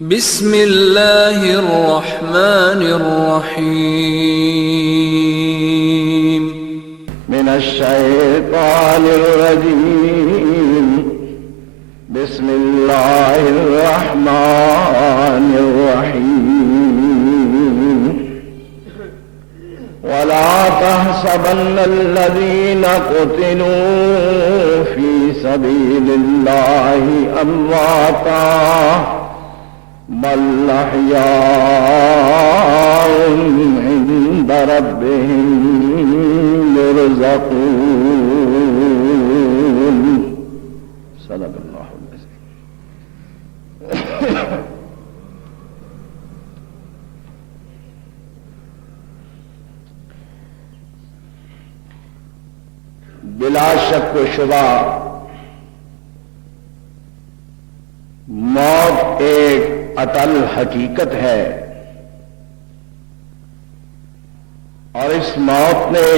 بسم اللہ الرحمن الرحیم من الشیطان الرجیم بسم اللہ الرحمن الرحیم ولا تحسبن الذین قتلوا فی سبیل اللہ امواتا بل احیاء عند ربهم يرزقون صدق اللہ العظیم۔ بلا شک و شبہ موت ایک اٹل حقیقت ہے، اور اس موت نے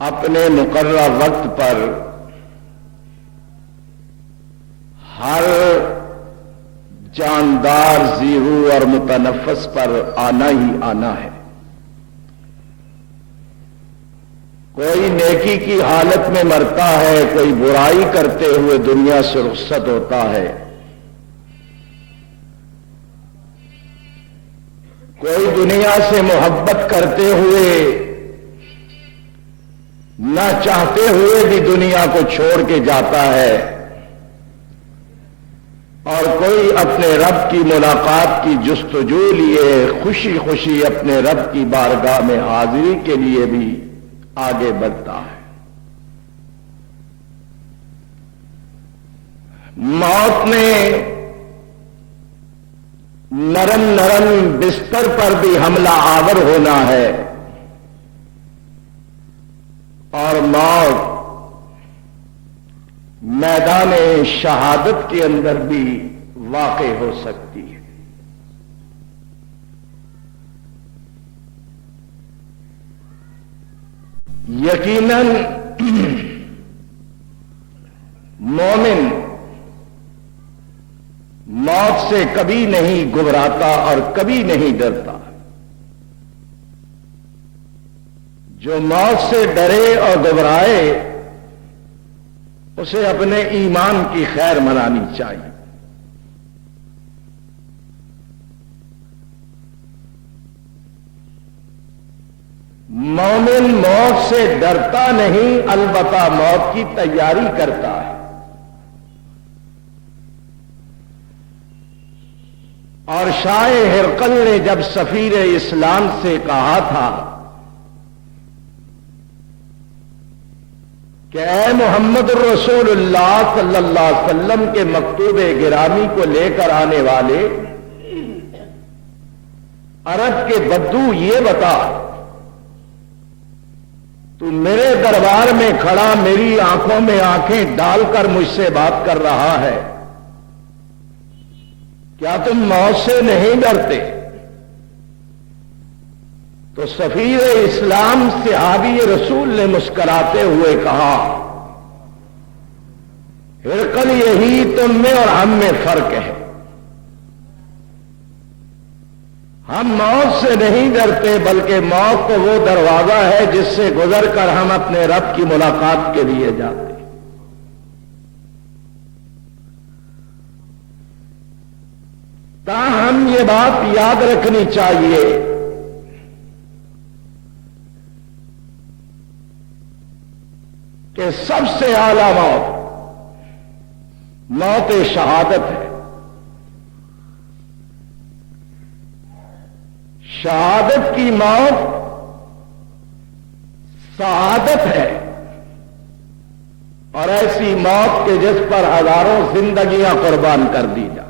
اپنے مقررہ وقت پر ہر جاندار ذیرو اور متنفس پر آنا ہی آنا ہے۔ کوئی نیکی کی حالت میں مرتا ہے، کوئی برائی کرتے ہوئے دنیا سے رخصت ہوتا ہے، کوئی دنیا سے محبت کرتے ہوئے نہ چاہتے ہوئے بھی دنیا کو چھوڑ کے جاتا ہے، اور کوئی اپنے رب کی ملاقات کی جستجو لیے خوشی خوشی اپنے رب کی بارگاہ میں حاضری کے لیے بھی آگے بڑھتا ہے۔ موت نے نرم نرم بستر پر بھی حملہ آور ہونا ہے، اور موت میدان شہادت کے اندر بھی واقع ہو سکتی ہے۔ یقیناً مومن موت سے کبھی نہیں گھبراتا اور کبھی نہیں ڈرتا۔ جو موت سے ڈرے اور گھبرائے اسے اپنے ایمان کی خیر منانی چاہیے۔ مومن موت سے ڈرتا نہیں، البتہ موت کی تیاری کرتا ہے۔ اور شاہ ہرقل نے جب سفیر اسلام سے کہا تھا کہ اے محمد الرسول اللہ صلی اللہ علیہ وسلم کے مکتوب گرامی کو لے کر آنے والے عرب کے بدو، یہ بتا تو میرے دربار میں کھڑا میری آنکھوں میں آنکھیں ڈال کر مجھ سے بات کر رہا ہے، کیا تم موت سے نہیں ڈرتے؟ تو سفیر اسلام صحابی رسول نے مسکراتے ہوئے کہا، ہرقل یہی تم میں اور ہم میں فرق ہے، ہم موت سے نہیں ڈرتے بلکہ موت تو وہ دروازہ ہے جس سے گزر کر ہم اپنے رب کی ملاقات کے لیے جاتے۔ تاہم یہ بات یاد رکھنی چاہیے کہ سب سے اعلیٰ موت موت شہادت ہے۔ شہادت کی موت سعادت ہے، اور ایسی موت کے جس پر ہزاروں زندگیاں قربان کر دی جائیں۔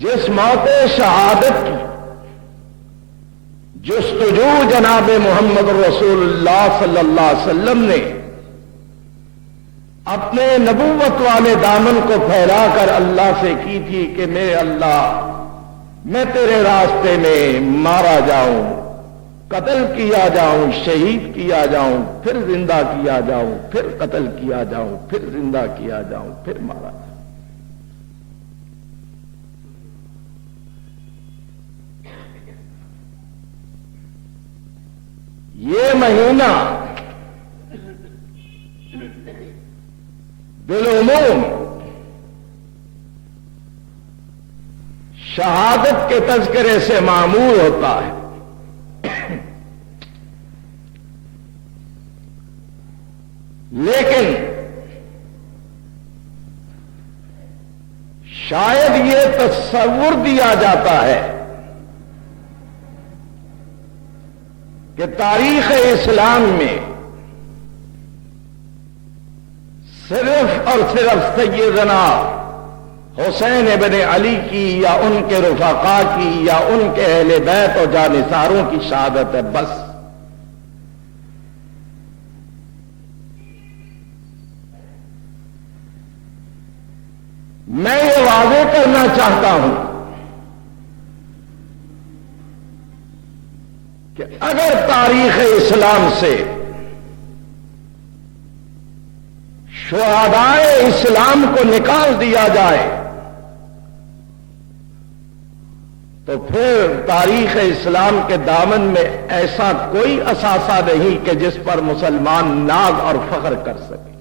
جس موت شہادت کی جستجو جناب محمد رسول اللہ صلی اللہ علیہ وسلم نے اپنے نبوت والے دامن کو پھیلا کر اللہ سے کی تھی کہ میرے اللہ، میں تیرے راستے میں مارا جاؤں، قتل کیا جاؤں، شہید کیا جاؤں، پھر زندہ کیا جاؤں، پھر قتل کیا جاؤں، پھر زندہ کیا جاؤں، پھر مارا جاؤں۔ یہ مہینہ بالعموم شہادت کے تذکرے سے معمور ہوتا ہے، لیکن شاید یہ تصور دیا جاتا ہے کہ تاریخ اسلام میں صرف اور صرف سیدنا حسین ابن علی کی یا ان کے رفقا کی یا ان کے اہل بیت و جانثاروں کی شہادت ہے بس۔ میں یہ واضح کرنا چاہتا ہوں کہ اگر تاریخ اسلام سے شہدائے اسلام کو نکال دیا جائے تو پھر تاریخ اسلام کے دامن میں ایسا کوئی اثاثہ نہیں کہ جس پر مسلمان ناز اور فخر کر سکے۔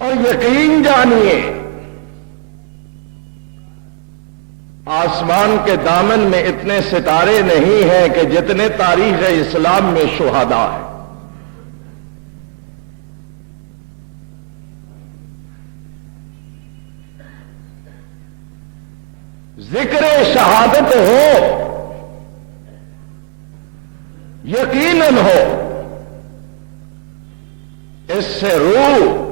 اور یقین جانیے آسمان کے دامن میں اتنے ستارے نہیں ہیں کہ جتنے تاریخ اسلام میں شہداء ہیں۔ ذکر شہادت ہو، یقیناً ہو، اس سے روح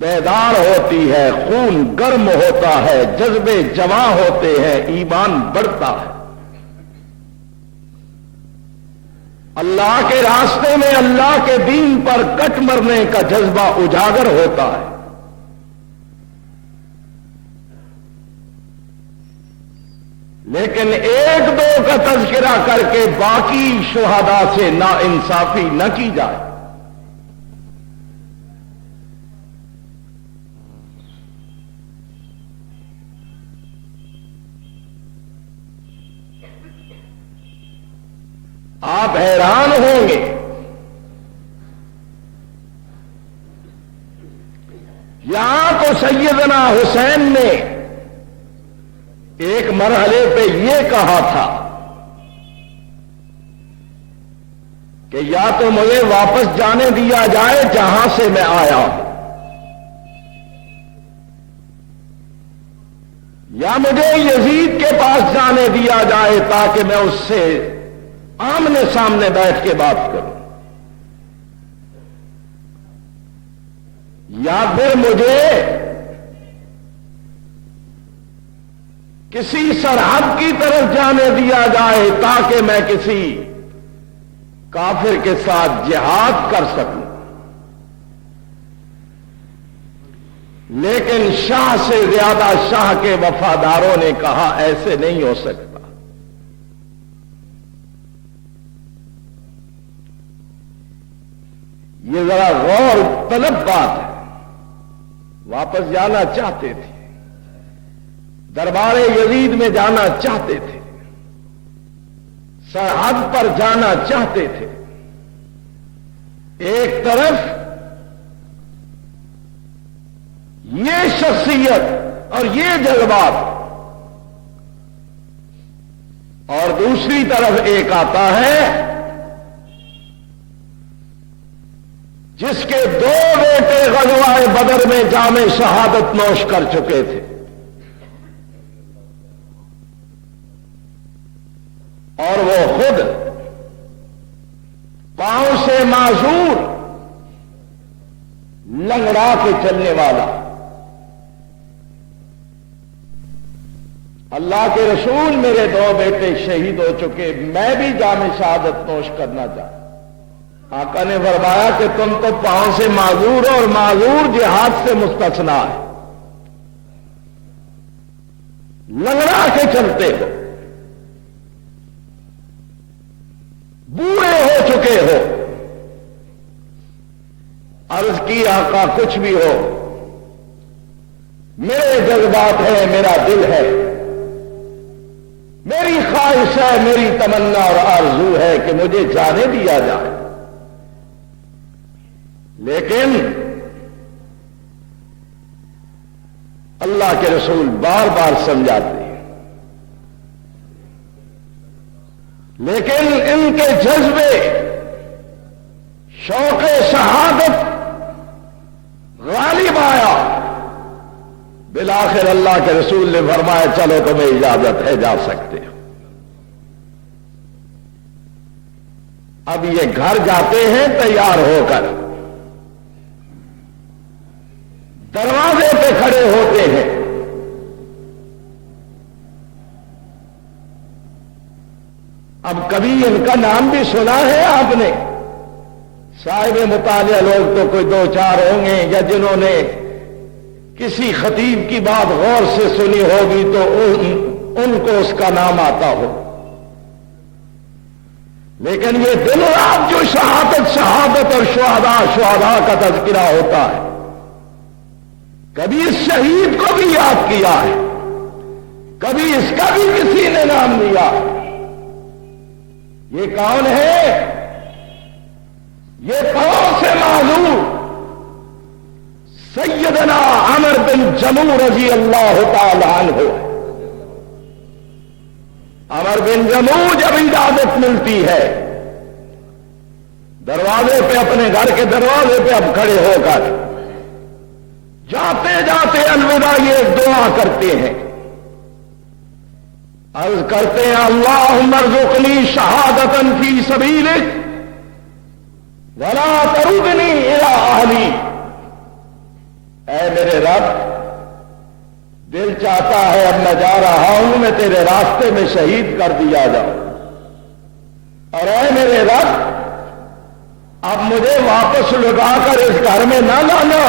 بیدار ہوتی ہے، خون گرم ہوتا ہے، جذبے جواں ہوتے ہیں، ایمان بڑھتا ہے، اللہ کے راستے میں اللہ کے دین پر کٹ مرنے کا جذبہ اجاگر ہوتا ہے۔ لیکن ایک دو کا تذکرہ کر کے باقی شہداء سے ناانصافی نہ کی جائے۔ آپ حیران ہوں گے، یہاں تو سیدنا حسین نے ایک مرحلے پہ یہ کہا تھا کہ یا تو مجھے واپس جانے دیا جائے جہاں سے میں آیا ہوں، یا مجھے یزید کے پاس جانے دیا جائے تاکہ میں اس سے آمنے سامنے بیٹھ کے بات کروں، یا پھر مجھے کسی سرحد کی طرف جانے دیا جائے تاکہ میں کسی کافر کے ساتھ جہاد کر سکوں۔ لیکن شاہ سے زیادہ شاہ کے وفاداروں نے کہا ایسے نہیں ہو سکتا۔ یہ ذرا غور طلب بات ہے، واپس جانا چاہتے تھے، دربار یزید میں جانا چاہتے تھے، سرحد پر جانا چاہتے تھے۔ ایک طرف یہ شخصیت اور یہ جذبات، اور دوسری طرف ایک آتا ہے جس کے دو بیٹے غزوہ بدر میں جام شہادت نوش کر چکے تھے، اور وہ خود پاؤں سے معذور، لنگڑا کے چلنے والا۔ اللہ کے رسول میرے دو بیٹے شہید ہو چکے، میں بھی جام شہادت نوش کرنا چاہتا۔ آقا نے فرمایا کہ تم تو پاؤں سے معذور ہو، اور معذور جہاد سے مستثنا ہے۔ لنگڑا کے چلتے ہو، بوڑھے ہو چکے ہو، عرض کی آقا کچھ بھی ہو، میرے جذبات ہیں، میرا دل ہے، میری خواہش ہے، میری تمنا اور آرزو ہے کہ مجھے جانے دیا جائے، لیکن اللہ کے رسول بار بار سمجھاتے ہیں، لیکن ان کے جذبے شوق شہادت غالب آیا، بالآخر اللہ کے رسول نے فرمایا چلو تمہیں اجازت ہے، جا سکتے ہو۔ اب یہ گھر جاتے ہیں تیار ہو کر، دروازے پہ کھڑے ہوتے ہیں، اب کبھی ان کا نام بھی سنا ہے آپ نے؟ صاحب مطالعہ لوگ تو کوئی دو چار ہوں گے، یا جنہوں نے کسی خطیب کی بات غور سے سنی ہوگی تو ان کو اس کا نام آتا ہو، لیکن یہ دن رات جو شہادت اور شہداء کا تذکرہ ہوتا ہے، کبھی اس شہید کو بھی یاد کیا ہے، کبھی اس کا بھی کسی نے نام لیا۔ یہ کون ہے؟ یہ کون سے معلوم؟ سیدنا عمر بن جموح رضی اللہ تعالی عنہ۔ عمر بن جموح جب اجازت ملتی ہے، دروازے پہ، اپنے گھر کے دروازے پہ اب کھڑے ہو کر جاتے جاتے الوداع یہ دعا کرتے ہیں، عرض کرتے ہیں اللہم ارزقنی شہادتا فی سبیلک ولا تردنی الی اہلی۔ اے میرے رب، دل چاہتا ہے اب میں جا رہا ہوں، میں تیرے راستے میں شہید کر دیا جاؤں، اور اے میرے رب اب مجھے واپس لٹا کر اس گھر میں نہ لانا،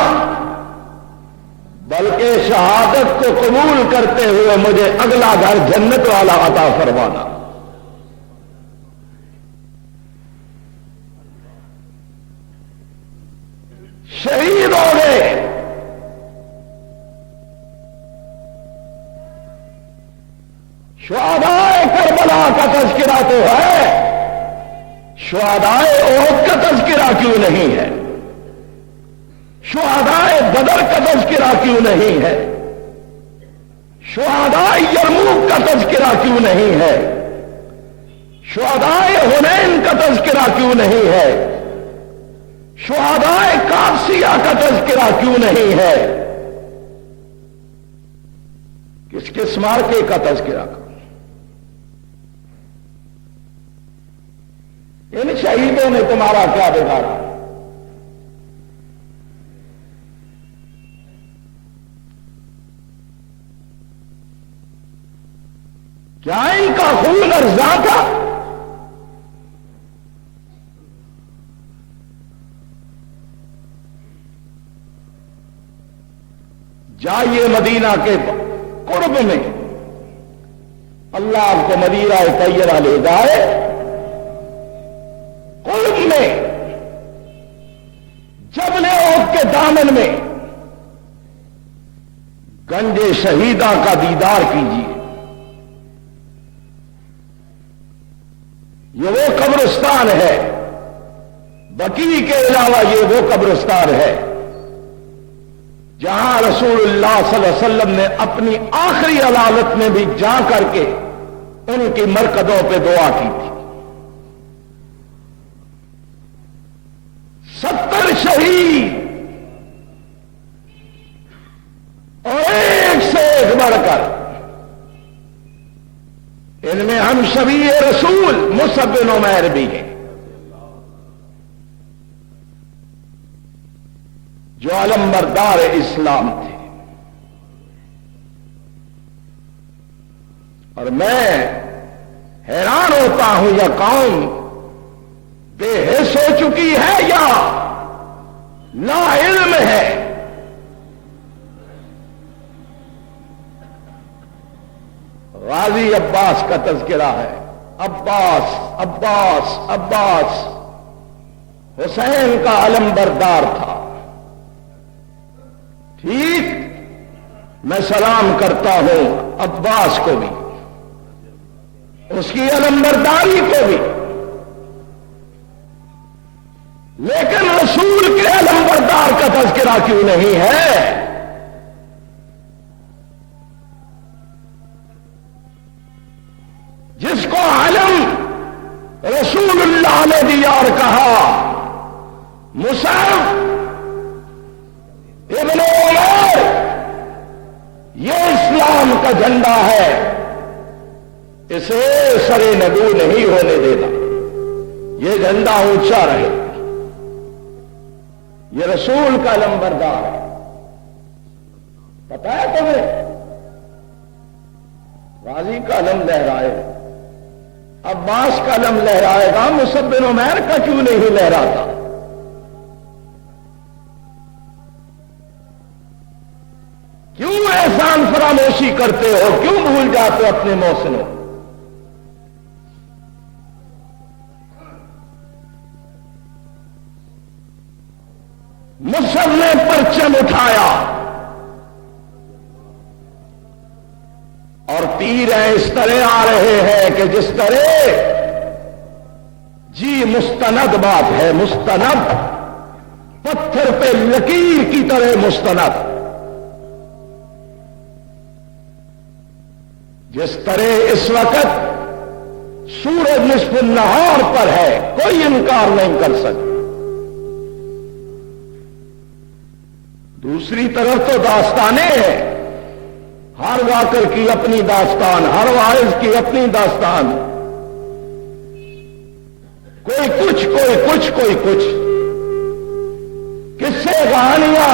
بلکہ شہادت کو قبول کرتے ہوئے مجھے اگلا گھر جنت والا عطا فرمانا۔ شہید ہو گئے، شہدائے کربلا کا تذکرہ تو ہے، شہدائے احد کا تذکرہ کیوں نہیں ہے؟ شہدائے بدر کا تذکرہ کیوں نہیں ہے؟ شہدائے یرموک کا تذکرہ کیوں نہیں ہے؟ شہدائے حنین کا تذکرہ کیوں نہیں ہے؟ شہدائے قادسیہ کا تذکرہ کیوں نہیں ہے؟ کس کس مارکے کا تذکرہ؟ ان شہیدوں نے تمہارا کیا بگاڑا؟ کیا ان کا خون ارزاں تھا؟ جائیے مدینہ کے قرب میں، اللہ آپ کو مدینہ طیبہ لے جائے، قرب میں جبل احد کے دامن میں گنج شہیدہ کا دیدار کیجیے۔ یہ وہ قبرستان ہے، بقیع کے علاوہ یہ وہ قبرستان ہے جہاں رسول اللہ صلی اللہ علیہ وسلم نے اپنی آخری علالت میں بھی جا کر کے ان کی مرکزوں پہ دعا کی تھی۔ 70 شہید اور ایک سے ایک بڑھ کر، ان میں ہم شبیہ رسول مصعب بن عمیر بھی ہیں، جو علمبردار اسلام تھے۔ اور میں حیران ہوتا ہوں، یہ قوم بے حس ہو چکی ہے یا لا علم ہے؟ غازی عباس کا تذکرہ ہے. عباس عباس عباس حسین کا علم بردار تھا. ٹھیک، میں سلام کرتا ہوں عباس کو بھی، اس کی علم برداری کو بھی، لیکن رسول کے علم بردار کا تذکرہ کیوں نہیں ہے؟ جس کو علم رسول اللہ نے دیا اور کہا مصعب ابن عمر یہ اسلام کا جھنڈا ہے، اسے سر نگو نہیں ہونے دینا، یہ جھنڈا اونچا رہے. یہ رسول کا علم بردار ہے. پتا ہے تمہیں؟ غازی کا علم لہرائے، عباس کا علم لہرائے گا، مصعب بن عمیر کا کیوں نہیں لہراتا؟ کیوں احسان فراموشی کرتے ہو؟ کیوں بھول جاتے ہو اپنے محسنوں؟ مصعب نے پرچم اٹھایا اور تیر اس طرح آ رہے ہیں کہ جس طرح جی مستند بات ہے، مستند پتھر پہ لکیر کی طرح مستند. جس طرح اس وقت سورج نصف النہار پر ہے، کوئی انکار نہیں کر سکتا. دوسری طرف تو داستانیں ہیں، ہر واقعہ کی اپنی داستان، ہر واعظ کی اپنی داستان، کوئی کچھ کوئی کچھ کوئی کچھ، قصے کہانیاں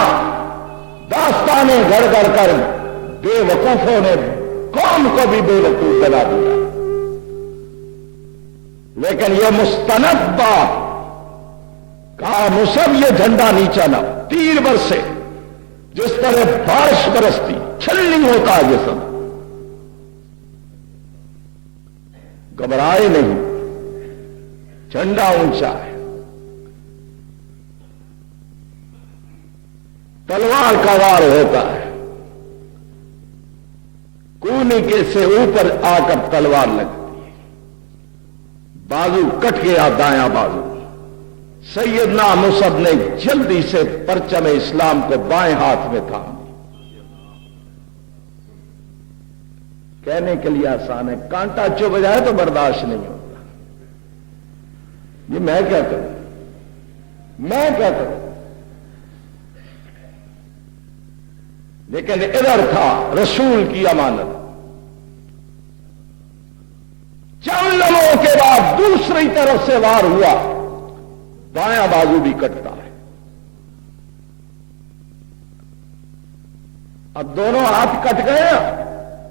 داستانیں گڑ گڑ کر بے وقوفوں نے قوم کو بھی بے وقوف بنا دیا. لیکن یہ مستند بات کہا مصعب یہ جھنڈا نیچا نہ، تیر برسے جس طرح بارش برستی، چھلنی ہوتا ہے جسم، گھبرائے نہیں، جھنڈا اونچا ہے. تلوار کا وار ہوتا ہے، کونی کے سے اوپر آ کر تلوار لگتی ہے، بازو کٹ گیا دایاں بازو. سیدنا مصعب نے جلدی سے پرچم اسلام کو بائیں ہاتھ میں تھام دی. کہنے کے لیے آسان ہے، کانٹا چبھ جائے تو برداشت نہیں ہوتا. یہ میں کیا کروں، میں کیا کروں؟ لیکن ادھر تھا رسول کی امانت. چند لمحوں کے بعد دوسری طرف سے وار ہوا، بایاں بازو بھی کٹتا ہے. اب دونوں ہاتھ کٹ گئے،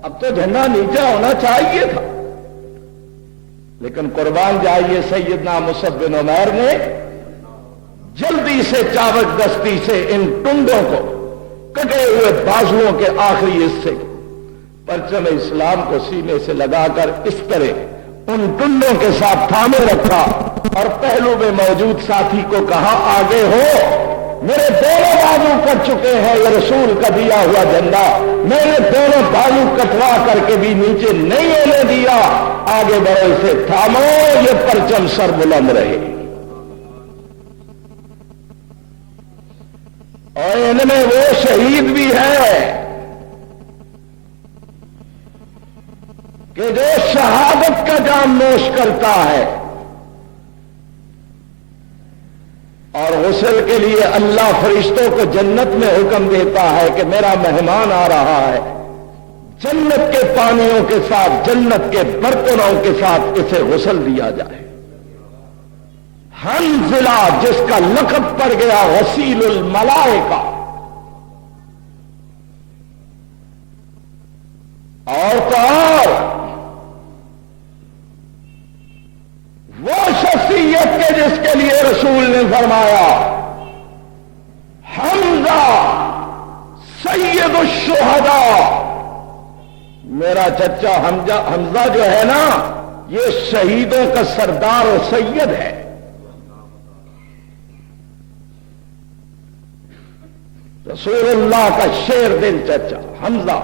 اب تو جھنڈا نیچے ہونا چاہیے تھا. لیکن قربان جائیے سیدنا مصعب بن عمیر نے جلدی سے چابک دستی سے ان ٹنڈوں کو، کٹے ہوئے بازوؤں کے آخری حصے پرچم اسلام کو سینے سے لگا کر اس طرح ان ٹنڈوں کے ساتھ تھامے رکھا اور پہلو میں موجود ساتھی کو کہا آگے ہو، میرے دونوں بازو کٹ چکے ہیں، یہ رسول کا دیا ہوا جھنڈا میرے دونوں بازو کٹوا کر کے بھی نیچے نہیں ہونے دیا، آگے بڑھو، اسے تھامو، یہ پرچم سر بلند رہے. اور ان میں وہ شہید بھی ہے کہ جو شہادت کا جام نوش کرتا ہے اور غسل کے لیے اللہ فرشتوں کو جنت میں حکم دیتا ہے کہ میرا مہمان آ رہا ہے، جنت کے پانیوں کے ساتھ، جنت کے برتنوں کے ساتھ اسے غسل دیا جائے. حنظلہ جس کا لقب پڑ گیا غسیل الملائکہ، اور تو اور وہ شخصیت کے جس کے لیے رسول نے فرمایا حمزہ سید الشہداء میرا چچا حمزہ جو ہے نا، یہ شہیدوں کا سردار و سید ہے. رسول اللہ کا شیر دل چچا حمزہ.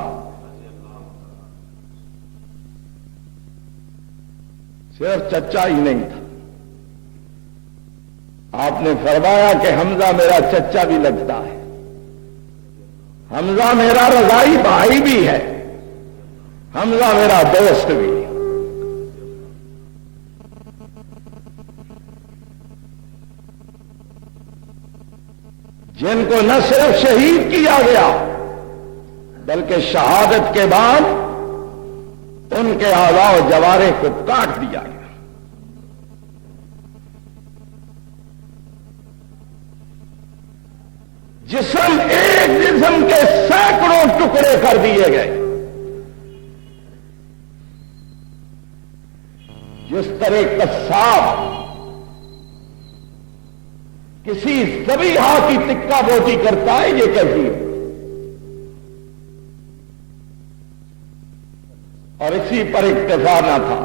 صرف چچا ہی نہیں تھا، آپ نے فرمایا کہ حمزہ میرا چچا بھی لگتا ہے، حمزہ میرا رضائی بھائی بھی ہے، حمزہ میرا دوست بھی. جن کو نہ صرف شہید کیا گیا بلکہ شہادت کے بعد ان کے اعضاء و جوارح کو کاٹ دیا گیا. جسم ایک جسم کے سینکڑوں ٹکڑے کر دیے گئے. جس طرح قصاب کسی ذبیحہ کی ٹکا بوٹی کرتا ہے، یہ کیسی ہے. اور اسی پر اکتفا نہ تھا.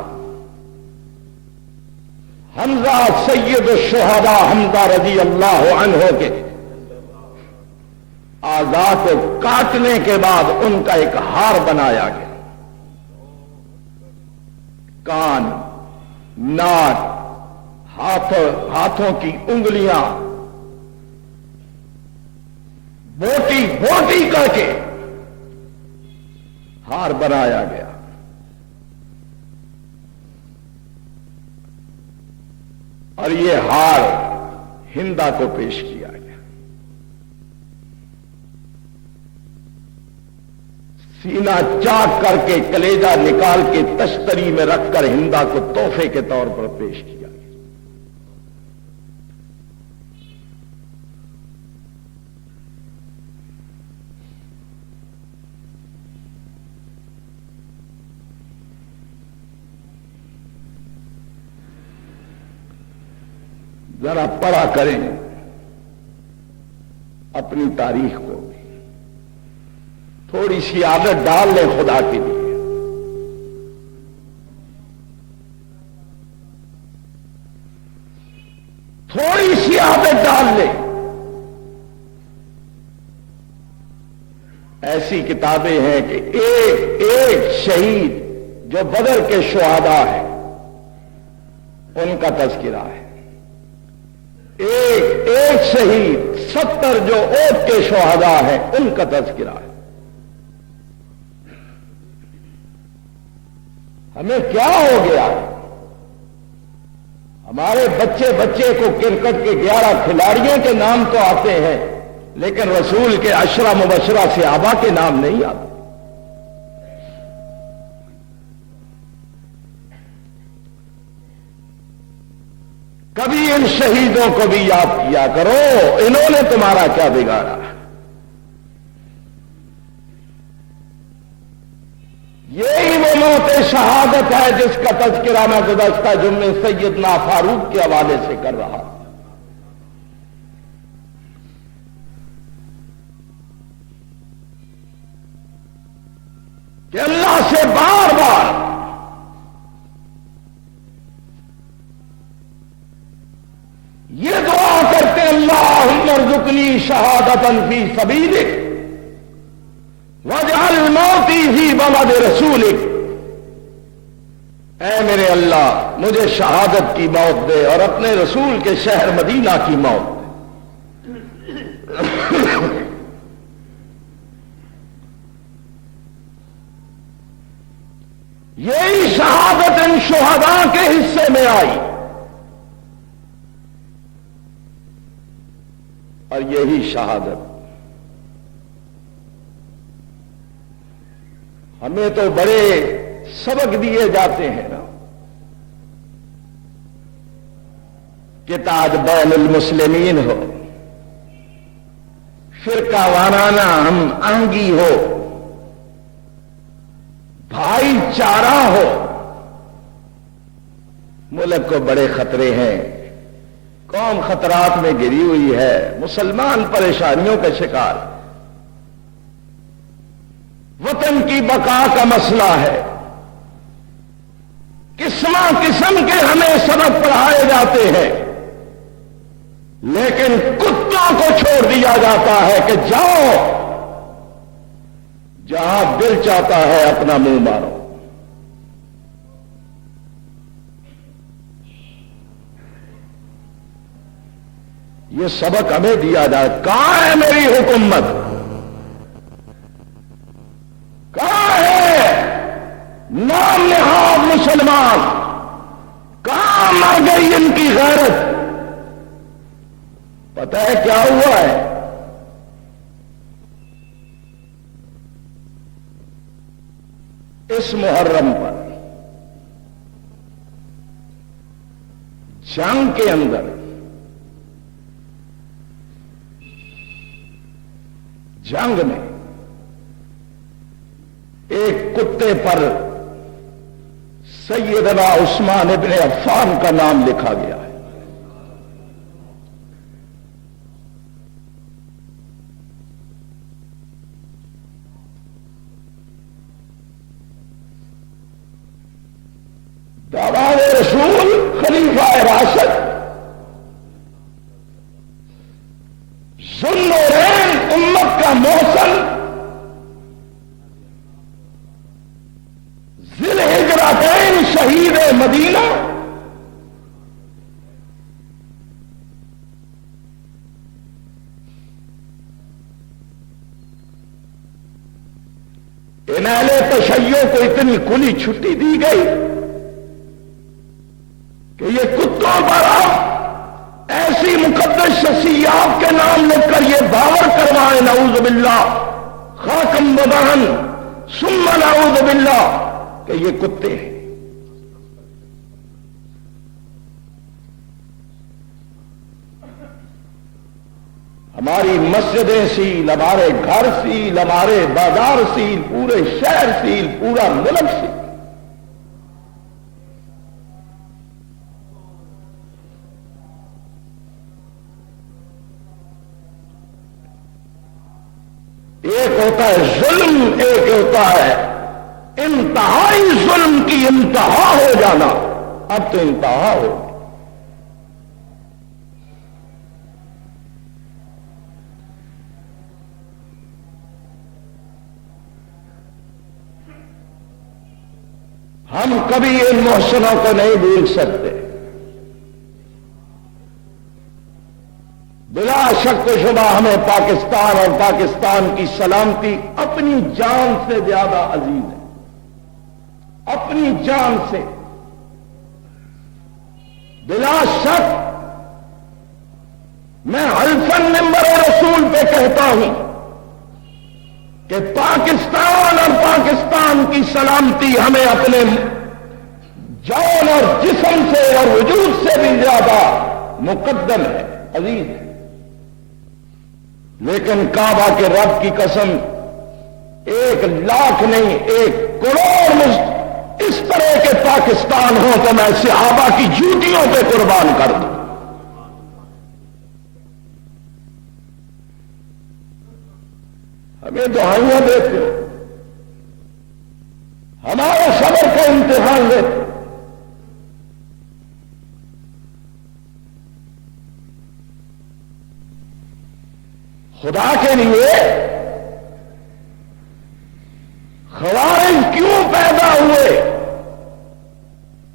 حمزہ سید الشہداء حمزہ رضی اللہ عنہ کے اعضاء کو کاٹنے کے بعد ان کا ایک ہار بنایا گیا. کان، ناک، ہاتھوں کی انگلیاں بوٹی بوٹی کر کے ہار بنایا گیا. اور یہ ہار ہندا کو پیش کیا گیا. سینہ چاک کر کے کلیجہ نکال کے تشتری میں رکھ کر ہندا کو تحفے کے طور پر پیش کیا گیا. ذرا پڑھا کریں اپنی تاریخ کو، تھوڑی سی عادت ڈال لیں خدا کے لیے. تھوڑی سی عادت ڈال لیں. ایسی کتابیں ہیں کہ ایک ایک شہید جو بدر کے شہداء ہیں ان کا تذکرہ ہے. ایک ایک شہید 70 جو احد کے شہداء ہیں ان کا تذکرہ ہے. ہمیں کیا ہو گیا؟ ہمارے بچے بچے کو کرکٹ کے 11 کھلاڑیوں کے نام تو آتے ہیں، لیکن رسول کے 10 مبشرہ صحابہ کے نام نہیں آتے. کبھی ان شہیدوں کو بھی یاد کیا کرو، انہوں نے تمہارا کیا بگاڑا. یہی وہ موت شہادت ہے جس کا تذکرہ میں گزشتہ جمعے سیدنا فاروق کے حوالے سے کر رہا ہوں. کہ اللہ سے بار بار یہ دعا کرتے اللہم ارزقنی شہادتا فی سبیلک واجعل موتی فی بلد رسولک. اے میرے اللہ مجھے شہادت کی موت دے اور اپنے رسول کے شہر مدینہ کی موت دے. یہی شہادت ان شہداء کے حصے میں آئی اور یہی شہادت ہمیں تو بڑے سبق دیے جاتے ہیں نا کہ تاج بین المسلمین ہو، فرقہ وارانہ ہم آہنگی ہو، بھائی چارہ ہو. ملک کو بڑے خطرے ہیں، قوم خطرات میں گری ہوئی ہے، مسلمان پریشانیوں کا شکار. وطن کی بقا کا مسئلہ ہے. قسم قسم کے ہمیں سبق پڑھائے جاتے ہیں، لیکن کتوں کو چھوڑ دیا جاتا ہے کہ جاؤ جہاں دل چاہتا ہے اپنا منہ مارو. یہ سبق ہمیں دیا جائے. کہاں ہے میری حکومت؟ کہاں ہے نام نہاد مسلمان؟ کہاں مر گئی ان کی غیرت؟ پتہ ہے کیا ہوا ہے؟ اس محرم پر جنگ کے اندر جنگ میں ایک کتے پر سیدنا عثمان ابن عفان کا نام لکھا گیا ہے. دعویٰ رسول خلیفہ راشد ذوالنورین امت کا محسن ذی الحجرتین شہید مدینہ ان اہل تشیع کو اتنی کھلی چھٹی دی گئی کہ یہ کتوں پر آپ ایسی مقدس شخصیات کے نام لکھ کر یہ باور کروائیں نعوذ باللہ خاکم بدہن ثم نعوذ باللہ کہ یہ کتے ہیں. ہماری مسجدیں سیل، ہمارے گھر سیل، ہمارے بازار سیل، پورے شہر سیل، پورا ملک سیل. ایک ہوتا ہے ظلم، ایک ہوتا ہے انتہائی ظلم کی انتہا ہو جانا. اب تو انتہا ہو. ہم کبھی ان محسنوں کو نہیں بھول سکتے. بلا شک و شبہ ہمیں پاکستان اور پاکستان کی سلامتی اپنی جان سے زیادہ عزیز ہے. اپنی جان سے بلا شک میں حلفاً منبر رسول پہ کہتا ہوں کہ پاکستان اور پاکستان کی سلامتی ہمیں اپنے جان اور جسم سے اور وجود سے بھی زیادہ مقدم ہے، عزیز ہے. لیکن کعبہ کے رب کی قسم 1,00,000 نہیں 1,00,00,000 اس طرح کے پاکستان ہوں تو میں صحابہ کی جوتیوں پہ قربان کر دوں. ہمیں دعائیاں دیتے ہو، ہمارے صبر کا امتحان لیتے. خدا کے لیے خوارج کیوں پیدا ہوئے؟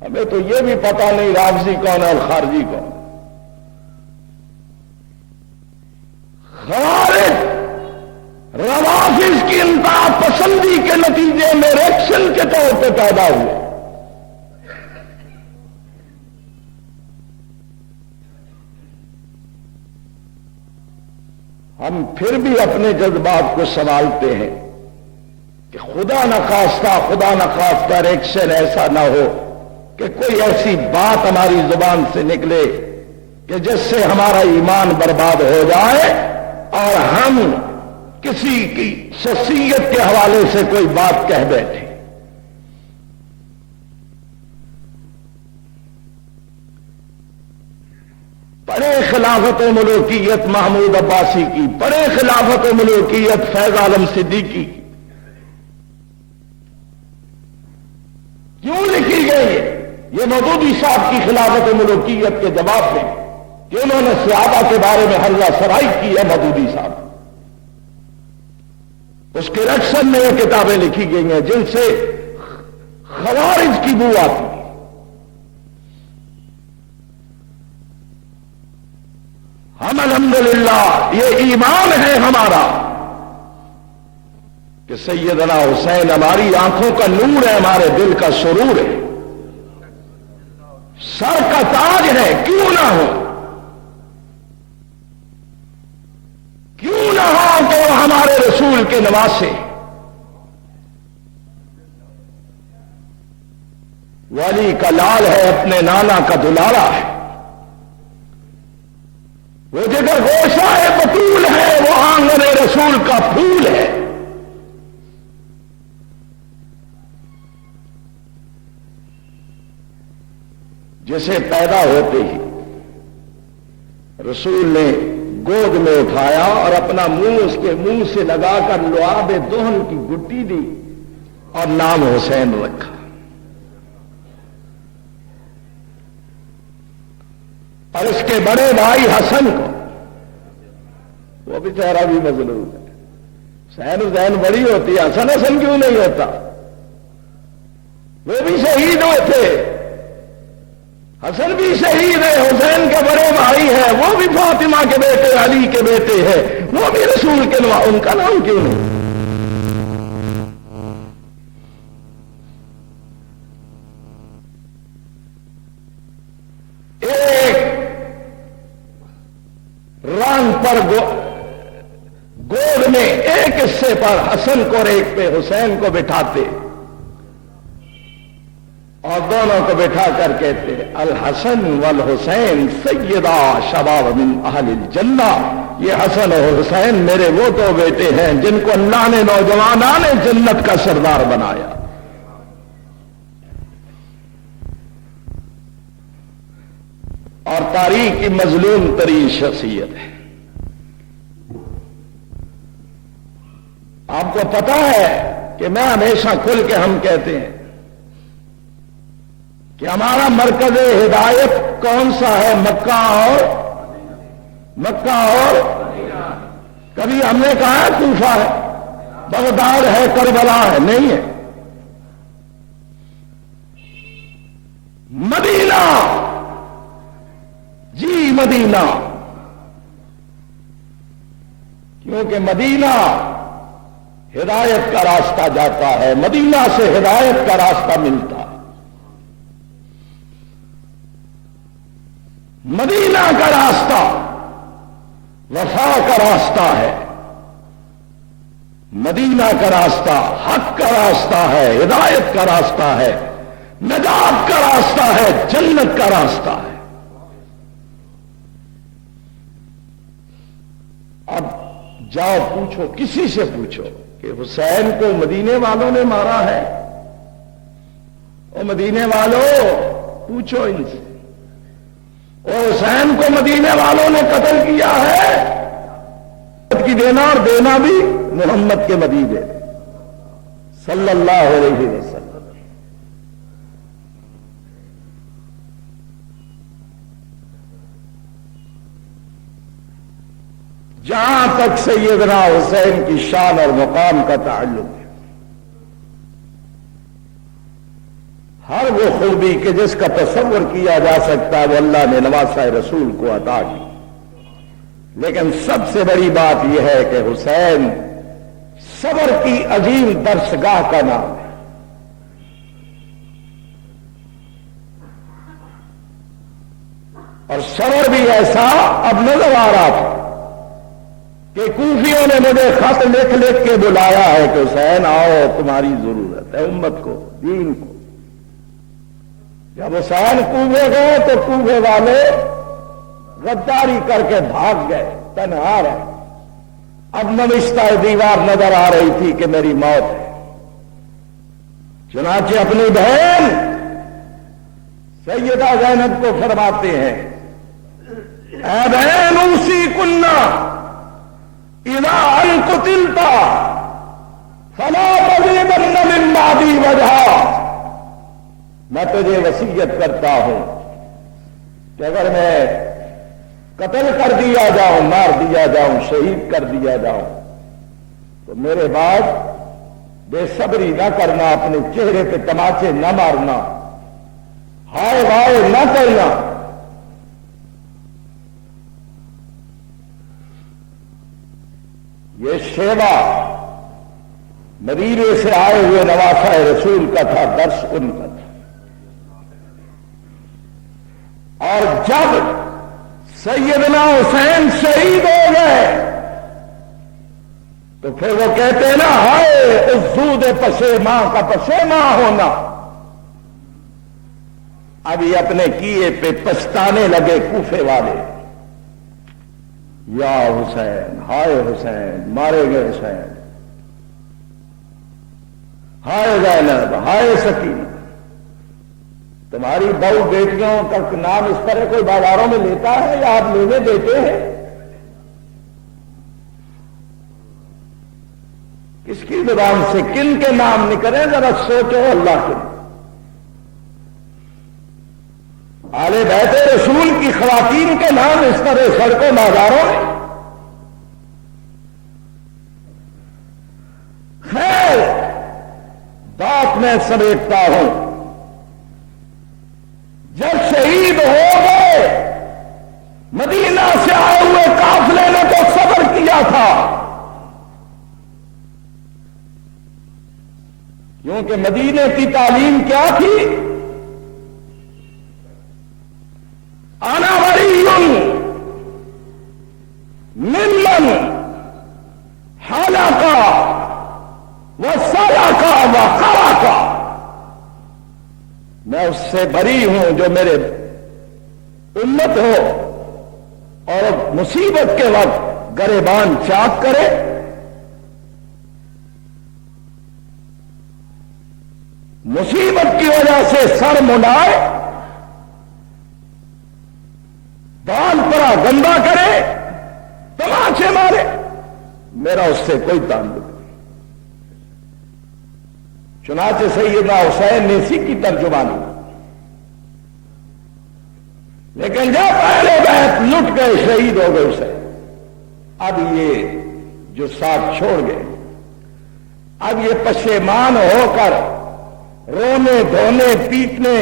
ہمیں تو یہ بھی پتا نہیں رافضی کون ہے اور خارجی کون. خوارج روافض کی انتہا پسندی کے نتیجے میں ریکشن کے طور پہ پیدا ہوئے. ہم پھر بھی اپنے جذبات کو سنبھالتے ہیں کہ خدا نخواستہ ریکشن ایسا نہ ہو کہ کوئی ایسی بات ہماری زبان سے نکلے کہ جس سے ہمارا ایمان برباد ہو جائے اور ہم کسی کی شخصیت کے حوالے سے کوئی بات کہہ بیٹھے. پڑے خلافت و ملوکیت محمود عباسی کی، پڑے خلافت و ملوکیت فیض عالم صدیقی کی، مودودی صاحب کی خلافت ملوکیت کے جواب میں کہ انہوں نے صحابہ کے بارے میں حلوہ سرائی کی ہے مودودی صاحب، اس کے ریکشن میں یہ کتابیں لکھی گئی ہیں جن سے خوارج کی بو آتی ہے۔ ہم الحمدللہ یہ ایمان ہے ہمارا کہ سیدنا حسین ہماری آنکھوں کا نور ہے، ہمارے دل کا سرور ہے، سر کا تاج ہے، کیوں نہ ہو، کیوں نہ ہو کہ وہ ہمارے رسول کے نواسے۔ ولی کا لال ہے، اپنے نانا کا دلارا ہے، وہ جگر گوشہ ہے بطول ہے، وہ آنگن رسول کا پھول ہے۔ جسے پیدا ہوتے ہی رسول نے گود میں اٹھایا اور اپنا منہ اس کے منہ سے لگا کر لعاب دہن کی گٹی دی اور نام حسین رکھا۔ اور اس کے بڑے بھائی حسن کو، وہ بیچارہ بھی مظلوم ہے، حسین حسین بڑی ہوتی ہے، حسن حسن کیوں نہیں ہوتا؟ وہ بھی شہید ہوئے تھے، حسن بھی شہید ہے، حسین کے بڑے بھائی ہیں، وہ بھی فاطمہ کے بیٹے، علی کے بیٹے ہیں، وہ بھی رسول کے نوا، ان کا نام کیوں نہیں؟ ایک ران پر گود میں ایک حصے پر حسن کو اور ایک پہ حسین کو بٹھاتے اور دونوں کو بٹھا کر کہتے الحسن والحسین سیدہ شباب من اہل الجنہ، یہ حسن اور حسین میرے وہ دو بیٹے ہیں جن کو اللہ نے نوجوانان جنت کا سردار بنایا۔ اور تاریخ کی مظلوم ترین شخصیت ہے۔ آپ کو پتا ہے کہ میں ہمیشہ کھل کے ہم کہتے ہیں کہ ہمارا مرکز ہدایت کون سا ہے؟ مکہ اور کبھی ہم نے کہا ہے کوفہ ہے، بغداد ہے، کربلا ہے؟ نہیں ہے، مدینہ، جی مدینہ، کیونکہ مدینہ ہدایت کا راستہ جاتا ہے، مدینہ سے ہدایت کا راستہ ملتا ہے، مدینہ کا راستہ وفا کا راستہ ہے، مدینہ کا راستہ حق کا راستہ ہے، ہدایت کا راستہ ہے، نجات کا راستہ ہے، جنت کا راستہ ہے۔ اب جاؤ پوچھو، کسی سے پوچھو کہ حسین کو مدینے والوں نے مارا ہے؟ او مدینے والوں پوچھو ان سے، اور حسین کو مدینے والوں نے قتل کیا ہے کی دینا، اور دینا بھی محمد کے مدینے صلی اللہ علیہ وسلم۔ جہاں تک سیدنا حسین کی شان اور مقام کا تعلق ہے، ہر وہ خوبی کہ جس کا تصور کیا جا سکتا ہے وہ اللہ نے نواسہ رسول کو عطا کی، لیکن سب سے بڑی بات یہ ہے کہ حسین صبر کی عظیم درسگاہ کا نام ہے۔ اور صبر بھی ایسا اب نظر آ رہا تھا کہ کوفیوں نے مجھے خط لکھ لکھ کے بلایا ہے کہ حسین آؤ، تمہاری ضرورت ہے امت کو، دین کو۔ جب حسین کوفے گئے تو کوفے والے غداری کر کے بھاگ گئے، تنہا رہے۔ اب نوشتہ دیوار نظر آ رہی تھی کہ میری موت ہے، چنانچہ اپنی بہن سیدہ زینب کو فرماتے ہیں، اے بہن اوصی کنہ اذا ان قتلتا فلا تضربن من بعدی وجہا، میں تجھے وصیت کرتا ہوں کہ اگر میں قتل کر دیا جاؤں، مار دیا جاؤں، شہید کر دیا جاؤں تو میرے بعد بے صبری نہ کرنا، اپنے چہرے پہ تماچے نہ مارنا، ہائے وائے نہ کرنا۔ یہ شیوا مدینے سے آئے ہوئے نواسہ رسول کا تھا، درس ان کا تھا۔ اور جب سیدنا حسین شہید ہو گئے تو پھر وہ کہتے ہیں نا، ہائے اس زود پشے ماں کا پشے ماں ہونا۔ اب یہ اپنے کیے پہ پچھتانے لگے کوفے والے، یا حسین، ہائے حسین، مارے گئے حسین، ہائے زینب، ہائے سکینہ۔ تمہاری بہو بیٹیوں کا نام اس طرح کوئی بازاروں میں لیتا ہے یا آپ لینے دیتے ہیں؟ کس کی زبان سے کن کے نام نکلے ذرا سوچو اللہ کے۔ آل بیت رسول کی خواتین کے نام اس طرح سڑکوں بازاروں میں؟ خیر، بات میں سمیٹتا ہوں۔ جب شہید ہو گئے، مدینہ سے آئے ہوئے قافلے نے تو صبر کیا تھا، کیونکہ مدینے کی تعلیم کیا تھی؟ انا بری ممن حلق وسلک وخرق، میں اس سے بری ہوں جو میرے امت ہو اور مصیبت کے وقت گریبان چاک کرے، مصیبت کی وجہ سے سر منڈائے، بال پرا گندا کرے، تماچے مارے، میرا اس سے کوئی تعلق نہیں۔ چنانچہ سیدنا حسین نے اسی کی ترجمانی، لیکن جب پہلے بیت لٹ گئے، شہید ہو گئے اسے، اب یہ جو ساتھ چھوڑ گئے، اب یہ پشیمان ہو کر رونے دھونے پیٹنے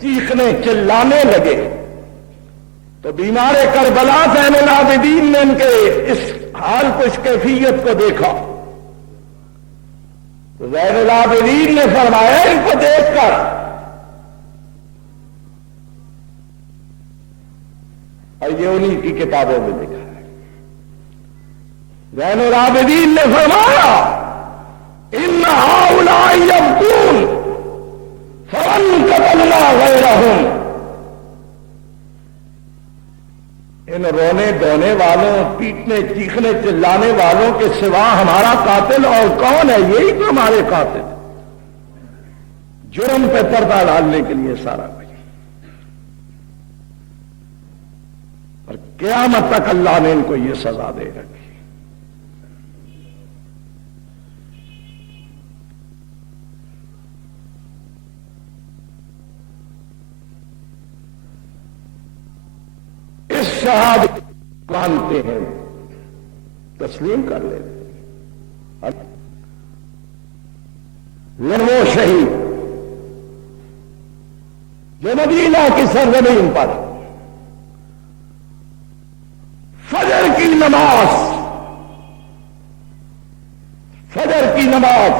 چیخنے چلانے لگے، تو بیمار کربلا زین العابدین نے ان کے اس حال کو، اس کیفیت کو دیکھا تو زین العابدین نے فرمایا ان کو دیکھ کر، اور یہ انہی کی کتابوں میں لکھا ہے، زین العابدین نے فرمایا ان ہؤلاء یبکون فمن قتلنا غیرہم، ان رونے دھونے والوں، پیٹنے چیخنے چلانے والوں کے سوا ہمارا قاتل اور کون ہے؟ یہی تو ہمارے قاتل، جرم پہ پردہ ڈالنے کے لیے سارا کچھ۔ اور قیامت تک اللہ نے ان کو یہ سزا دے رکھی۔ شہادت مانتے ہیں، تسلیم کر لیتے ہیں، وہ شہید جو مدینہ کی سرزمین پر فجر کی نماز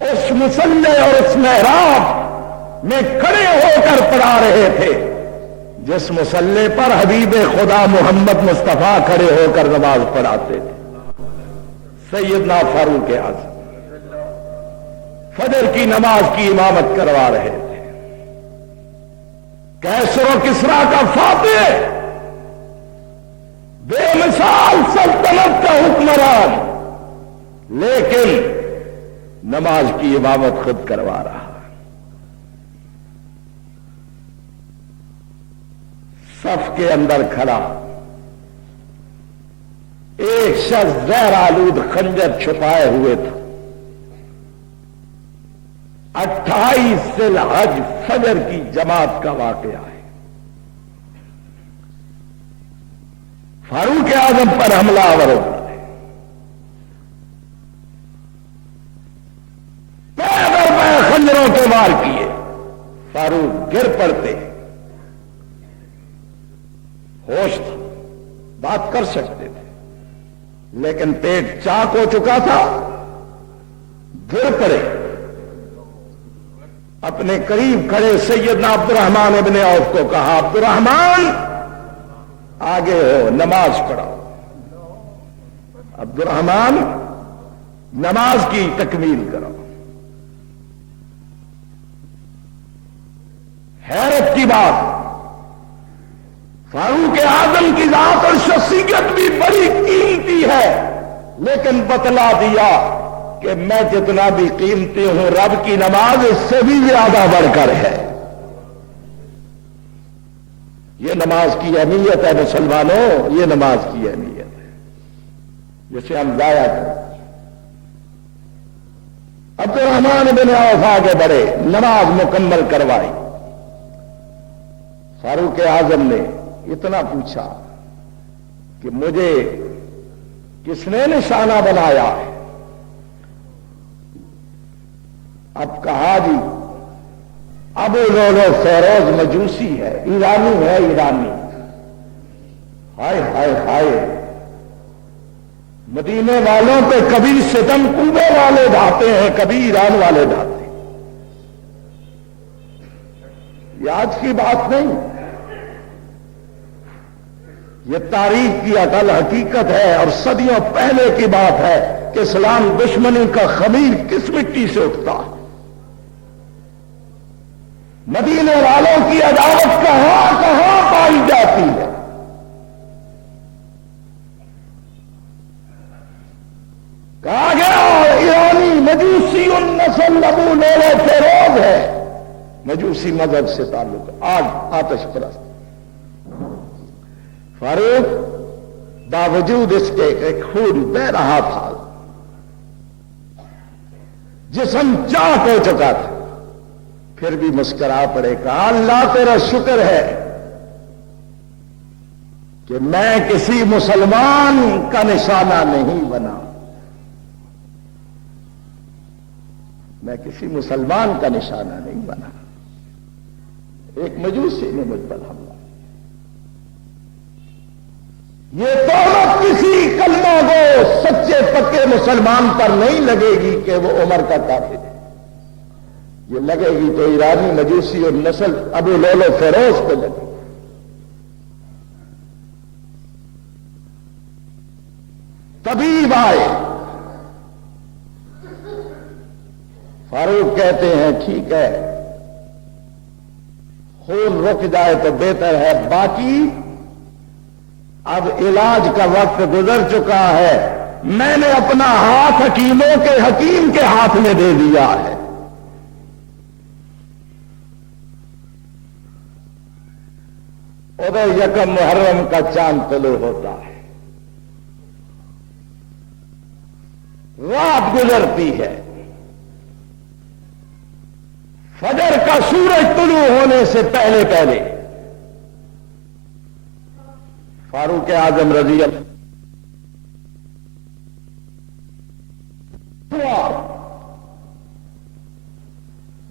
اس مصلی اور اس محراب میں کھڑے ہو کر پڑھا رہے تھے، جس مصلی پر حبیب خدا محمد مصطفیٰ کھڑے ہو کر نماز پڑھاتے تھے، سیدنا فاروق اعظم فجر کی نماز کی امامت کروا رہے تھے، کیسر و کسریٰ کا فاتح، بے مثال سلطنت کا حکمران، لیکن نماز کی امامت خود کروا رہا۔ صف کے اندر کھڑا ایک شخص زہر آلود خنجر چھپائے ہوئے تھا، 28 ذی-الحج فجر کی جماعت کا واقعہ ہے۔ فاروق اعظم پر حملہ آور ہوتا ہے، پیدر پہ خنجروں کے وار کیے، فاروق گر پڑتے، ہوش تھا، بات کر سکتے تھے، لیکن پیٹ چاک ہو چکا تھا، گر پڑے۔ اپنے قریب کھڑے سیدنا عبد الرحمن ابن عوف کو کہا، عبد الرحمن آگے ہو، نماز پڑھو۔ عبد الرحمن نماز کی تکمیل کرو۔ حیرت کی بات، فاروق اعظم کی ذات اور شخصیت بھی بڑی قیمتی ہے، لیکن بتلا دیا کہ میں جتنا بھی قیمتی ہوں، رب کی نماز اس سے بھی زیادہ بڑھ کر ہے۔ یہ نماز کی اہمیت ہے مسلمانوں، یہ نماز کی اہمیت ہے جسے ہم ضائع کریں۔ عبد الرحمن بن عوف آگے بڑھے، نماز مکمل کروائی۔ فاروق اعظم نے اتنا پوچھا کہ مجھے کس نے نشانہ بنایا ہے؟ اب کہا جی ابو لولو فیروز مجوسی ہے، ایرانی ہے، ایرانی۔ ہائے ہائے ہائے، مدینے والوں پہ کبھی ستم کوبے والے ڈھاتے ہیں، کبھی ایران والے ڈھاتے ہیں۔ یہ آج کی بات نہیں، یہ تاریخ کی اٹل حقیقت ہے اور صدیوں پہلے کی بات ہے کہ اسلام دشمنی کا خمیر کس مٹی سے اٹھتا ہے۔ مدینے والوں کی عداوت کہاں کہاں پائی جاتی ہے۔ کہا گیا ایرانی مجوسی النسل ابو لولو فیروز ہے، مجوسی مذہب سے تعلق، آج آتش پرست۔ فاروق باوجود اس کے ایک خون بہ رہا تھا، جسم چاک ہو چکا تھا، پھر بھی مسکرا پڑے، کہا اللہ تیرا شکر ہے کہ میں کسی مسلمان کا نشانہ نہیں بنا، میں کسی مسلمان کا نشانہ نہیں بنا، ایک مجوسی نے مجھ پر حملہ۔ یہ تہمت کسی کلمہ گو سچے پکے مسلمان پر نہیں لگے گی کہ وہ عمر کا کافر ہے، یہ لگے گی تو ایرانی مجوسی اور نسل ابو لولو فیروز پہ لگے گی۔ طبیب آئے، فاروق کہتے ہیں ٹھیک ہے، خون رک جائے تو بہتر ہے، باقی اب علاج کا وقت گزر چکا ہے، میں نے اپنا ہاتھ حکیموں کے حکیم کے ہاتھ میں دے دیا ہے۔ ادھر یکم محرم کا چاند طلوع ہوتا ہے، رات گزرتی ہے، فجر کا سورج طلوع ہونے سے پہلے پہلے فاروق اعظم رضی اللہ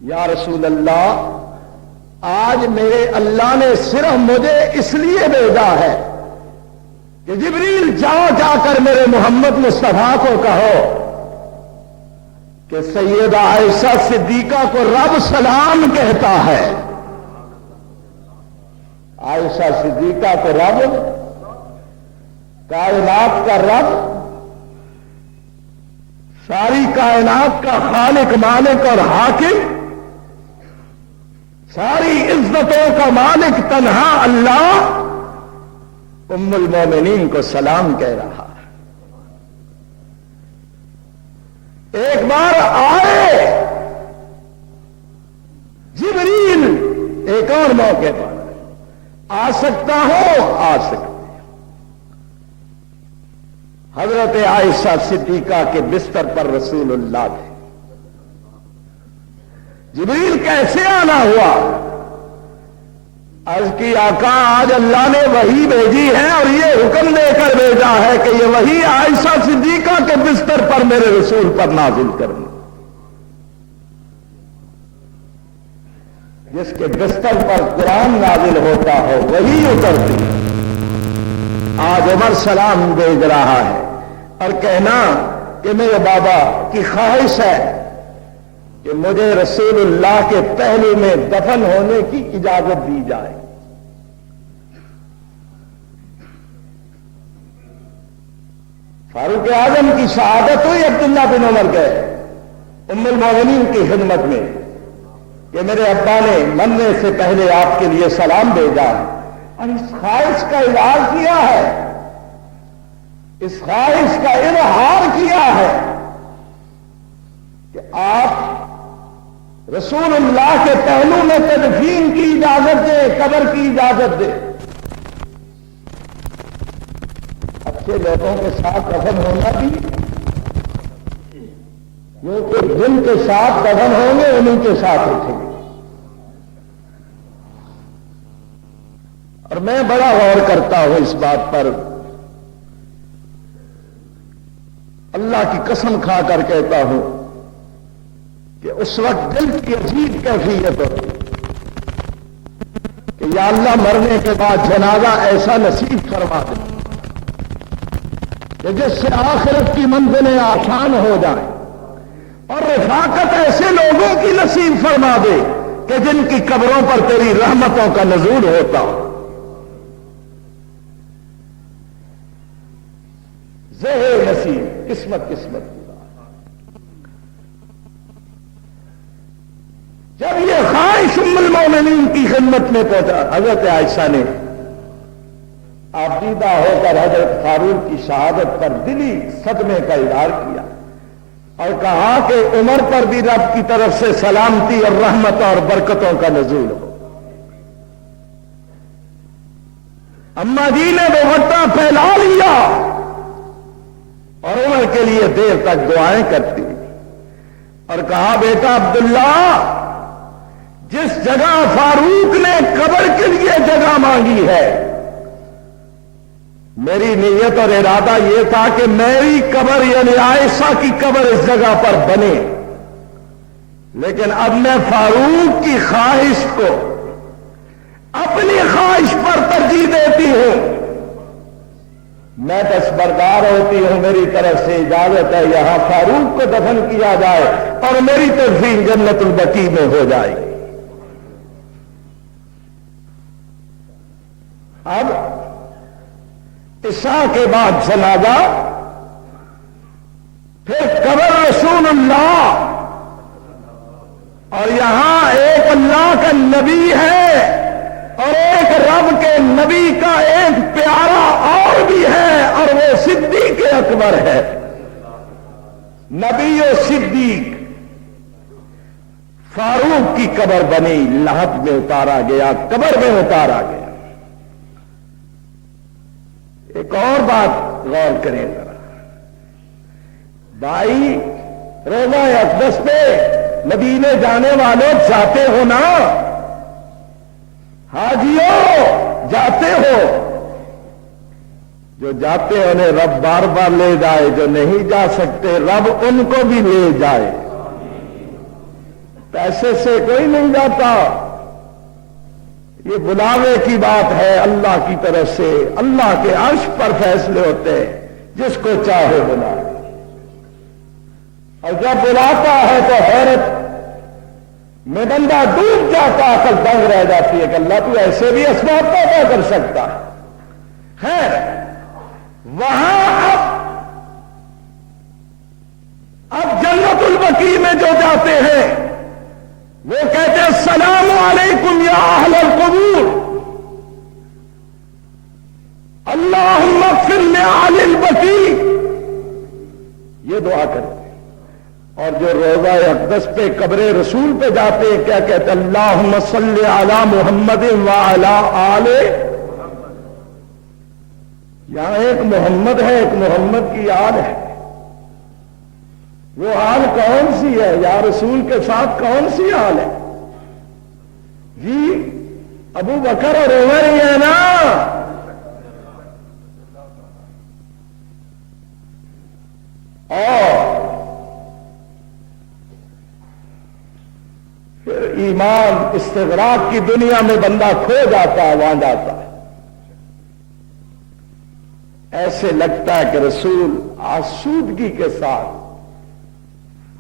یا رسول اللہ، آج میرے اللہ نے صرف مجھے اس لیے بھیجا ہے کہ جبریل جا کر میرے محمد مصطفیٰ کو کہو کہ سیدہ عائشہ صدیقہ کو رب سلام کہتا ہے۔ عائشہ صدیقہ کو رب، کائنات کا رب، ساری کائنات کا خالق مالک اور حاکم، ساری عزتوں کا مالک تنہا اللہ، ام المومنین کو سلام کہہ رہا ہے۔ ایک بار آئے جبریل ایک اور موقع پر، آ سکتا ہو، آ سکتے۔ حضرت عائشہ صدیقہ کے بستر پر رسول اللہ تھے، جبریل کیسے آنا ہوا؟ عرض کی آقا آج اللہ نے وحی بھیجی ہے اور یہ حکم دے کر بھیجا ہے کہ یہ وحی عائشہ صدیقہ کے بستر پر میرے رسول پر نازل کرنا۔ جس کے بستر پر قرآن نازل ہوتا ہو وہی اترتی۔ آج عمر سلام بھیج رہا ہے اور کہنا کہ میرے بابا کی خواہش ہے کہ مجھے رسول اللہ کے پہلو میں دفن ہونے کی اجازت دی جائے۔ فاروق اعظم کی شہادت ہوئی عبداللہ بن عمر کے ام المومنین کی خدمت میں کہ میرے ابا نے مرنے سے پہلے آپ کے لیے سلام بھیجا ہے اور اس خواہش کا اظہار کیا ہے، اس خواہش کا اظہار کیا ہے کہ آپ رسول اللہ کے پہلو میں تدفین کی اجازت دے، قبر کی اجازت دے۔ اچھے لوگوں کے ساتھ دفن ہونا بھی، جو کہ جن کے ساتھ دفن ہوں گے انہیں کے ساتھ اٹھیں گے۔ اور میں بڑا غور کرتا ہوں اس بات پر، اللہ کی قسم کھا کر کہتا ہوں کہ اس وقت دل کی عجیب کیفیت ہوتی کہ یا اللہ مرنے کے بعد جنازہ ایسا نصیب فرما دے کہ جس سے آخرت کی منزلیں آسان ہو جائیں، اور رفاقت ایسے لوگوں کی نصیب فرما دے کہ جن کی قبروں پر تیری رحمتوں کا نزول ہوتا ہو۔ زہر نصیب، قسمت قسمت کی بات۔ جب یہ خواہش ام المومنین کی خدمت میں پہنچا، حضرت عائشہ نے آبیدہ ہو کر حضرت فاروق کی شہادت پر دلی صدمے کا اظہار کیا اور کہا کہ عمر پر بھی رب کی طرف سے سلامتی اور رحمت اور برکتوں کا نزول ہو۔ اما جی نے دوپٹہ پھیلا لیا اور عمر کے لیے دیر تک دعائیں کرتی اور کہا بیٹا عبداللہ، جس جگہ فاروق نے قبر کے لیے جگہ مانگی ہے، میری نیت اور ارادہ یہ تھا کہ میری قبر یعنی عائشہ کی قبر اس جگہ پر بنے، لیکن اب میں فاروق کی خواہش کو اپنی خواہش پر ترجیح دیتی ہوں۔ میں دستبردار ہوتی ہوں، میری طرف سے اجازت ہے یہاں فاروق کو دفن کیا جائے اور میری تدفین جنت البقیع میں ہو جائے گی۔ اب عشاء کے بعد جنازہ، پھر قبر رسول اللہ، اور یہاں ایک اللہ کا نبی ہے اور ایک رب کے نبی کا ایک پیارا اور بھی ہے، اور وہ صدیق اکبر ہے۔ نبی و صدیق فاروق کی قبر بنی، لحد میں اتارا گیا، قبر میں اتارا گیا۔ ایک اور بات غور کریں ذرا بھائی، روزہ اقدس پہ مدینے جانے والوں جاتے ہو نا، حاجیوں جاتے ہو، جو جاتے ہیں انہیں رب بار بار لے جائے، جو نہیں جا سکتے رب ان کو بھی لے جائے۔ پیسے سے کوئی نہیں جاتا، یہ بلاوے کی بات ہے اللہ کی طرف سے، اللہ کے عرش پر فیصلے ہوتے ہیں، جس کو چاہے بلائے، اور جب بلاتا ہے تو حیرت میں بندہ ڈوب جاتا، عقل دنگ رہ جاتی ہے کہ اللہ تو ایسے بھی اسباب پیدا کر سکتا ہے۔ خیر، وہاں اب جنت البقیع میں جو جاتے ہیں وہ کہتے ہیں السلام علیکم یا اہل القبور، اللہم اغفر لآل البقیع، یہ دعا کرتے ہیں۔ اور جو روزہ اقدس پہ قبر رسول پہ جاتے ہیں کیا کہتے ہیں؟ اللہم صلی علی محمد وعلی آل۔ یہاں ایک محمد ہے، ایک محمد کی آل ہے، وہ حال کون سی ہے یا رسول کے ساتھ کون سی حال ہے؟ جی ابو بکر اور عمر ہی ہے نا. اور پھر ایمان استغراق کی دنیا میں بندہ کھو جاتا ہے، وہاں جاتا ہے. ایسے لگتا ہے کہ رسول آسودگی کے ساتھ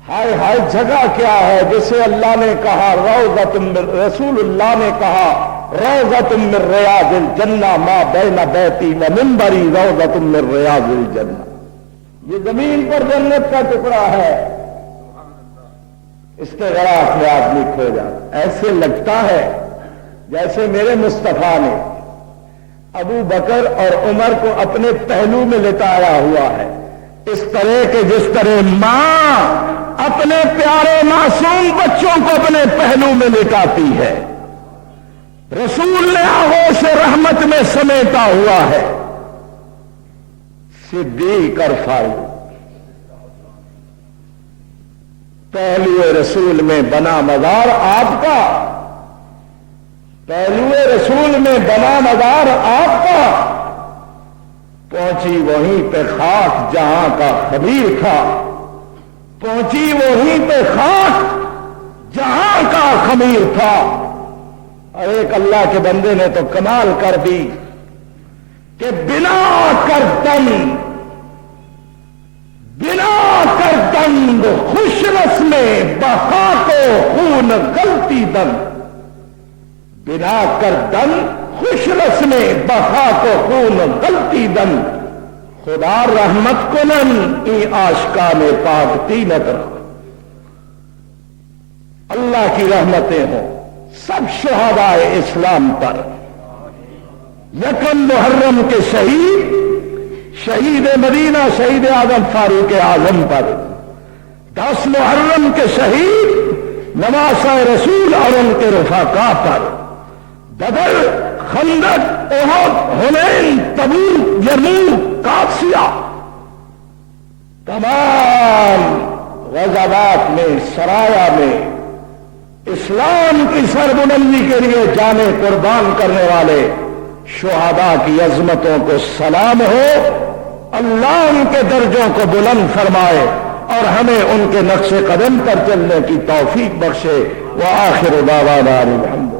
ہائے ہائے جگہ کیا ہے جسے اللہ نے کہا روضۃ من، رسول اللہ نے کہا روضۃ من ریاض الجنہ ما بین بیتی و منبری روضۃ من ریاض الجنہ. یہ زمین پر جنت کا ٹکڑا ہے. استغراق میں آدمی کھو جاتا. ایسے لگتا ہے جیسے میرے مصطفیٰ نے ابو بکر اور عمر کو اپنے پہلو میں لٹایا ہوا ہے، اس طرح کہ جس طرح ماں اپنے پیارے معصوم بچوں کو اپنے پہلو میں لٹاتی ہے. رسول نے آغوش رحمت میں سمیٹا ہوا ہے. صدیق اور فاروق پہلو رسول میں بنا مزار آپ کا، پہلو رسول میں بنا مزار آپ کا. پہنچی وہیں پہ خاک جہاں کا خبیر تھا، پہنچی وہیں پہ خاک جہاں کا خمیر تھا. اور ایک اللہ کے بندے نے تو کمال کر دی کہ بنا کر دم خوش رس میں بہا کو خون غلطی دم. بنا کر دم خوش رس میں بہا کو خون غلطی دم. خدا رحمت کنن ای آشکان پاک تینت رہا. اللہ کی رحمتیں ہوں سب شہداء اسلام پر. یکم محرم کے شہید، شہید مدینہ شہید اعظم فاروق اعظم پر. 10 محرم کے شہید نواسہ رسول اور ان کے رفقا پر. بدر، خندق، احد، حنین، تبوک، یرموک، قادسیہ، تمام غزوات میں سرایا میں اسلام کی سربلندی کے لیے جانیں قربان کرنے والے شہداء کی عظمتوں کو سلام ہو. اللہ ان کے درجوں کو بلند فرمائے اور ہمیں ان کے نقش قدم پر چلنے کی توفیق بخشے. وآخر دعوانا الحمد